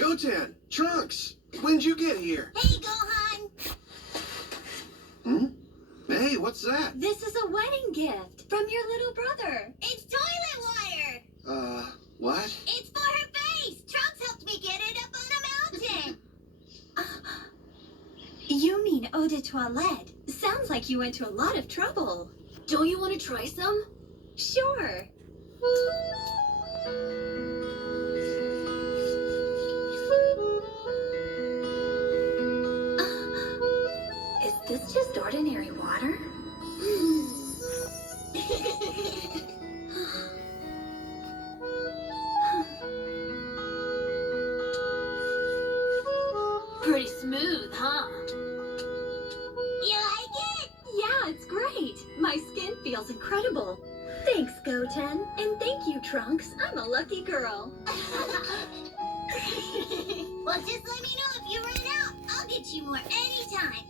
Goten! Trunks! When'd you get here? Hey, Gohan! Hmm? Hey, what's that? This is a wedding gift from your little brother. It's toilet water! What? It's for her face! Trunks helped me get it up on a mountain! You mean eau de toilette. Sounds like you went to a lot of trouble. Don't you want to try some? Sure. Is this just ordinary water? Pretty smooth, huh? You like it? Yeah, it's great. My skin feels incredible. Thanks, Goten. And thank you, Trunks. I'm a lucky girl. Well, just let me know if you run out. I'll get you more anytime.